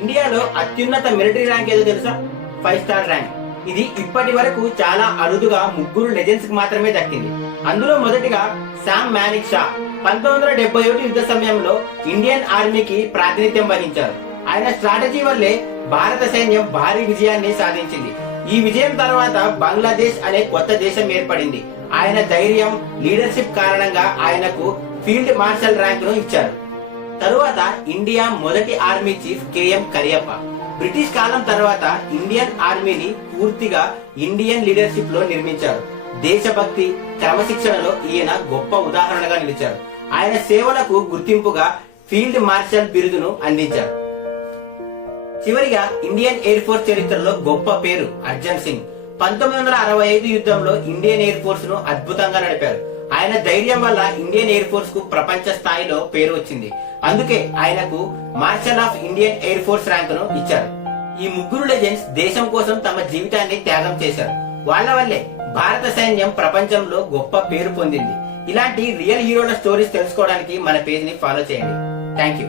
ఇండియాలో అత్యున్నత military rank ఏదో తెలుసా? 5 స్టార్ ర్యాంక్. ఇది ఇప్పటి వరకు చాలా అరుదుగా ముగ్గురు లెజెండ్స్ కి మాత్రమే దక్కింది. అందులో మొదటిగా శామ్ మానిక్ షా 1971 యుద్ధ సమయంలో ఇండియన్ ఆర్మీకి ప్రాతినిధ్యం వహించారు. ఆయన స్ట్రాటజీ వల్లే భారత సైన్యం భారీ విజయాన్ని సాధించింది. ఈ విజయం తర్వాత బంగ్లాదేశ్ అనే కొత్త దేశం ఏర్పడింది. ఆయన ధైర్యం, లీడర్షిప్ కారణంగా ఆయనకు ఫీల్డ్ మార్షల్ ర్యాంక్ ను ఇచ్చారు. తరువాత ఇండియా మొదటి army chief KM Cariappa. British కాలం తర్వాత ఇండియన్ ఆర్మీని పూర్తిగా ఇండియన్ లీడర్షిప్ లో నిర్మించారు. దేశభక్తి, క్రమశిక్షణలో ఈయన గొప్ప ఉదాహరణగా నిలిచారు. ఆయన సేవలకు గుర్తింపుగా ఫీల్డ్ మార్షల్ బిరుదును అందించారు. చివరిగా ఇండియన్ ఎయిర్ ఫోర్స్ చరిత్రలో గొప్ప పేరు అర్జన్ సింగ్. 1965 యుద్ధంలో ఇండియన్ ఎయిర్ ఫోర్స్ ను అద్భుతంగా నడిపారు. ఆయన ధైర్యం వల్ల ఇండియన్ ఎయిర్ ఫోర్స్ కు ప్రపంచ స్థాయిలో పేరు వచ్చింది. అందుకే ఆయనకు Marshal of Indian Air Force rank ను ఇచ్చారు. ఈ ముగ్గురు లెజెండ్స్ దేశం కోసం తమ జీవితాన్ని త్యాగం చేశారు. వాళ్ళ వల్లే భారత సైన్యం ప్రపంచంలో గొప్ప పేరు పొందింది. ఇలాంటి రియల్ హీరోల స్టోరీస్ తెలుసుకోవడానికి మన పేజ్ ని ఫాలో చేయండి. Thank you.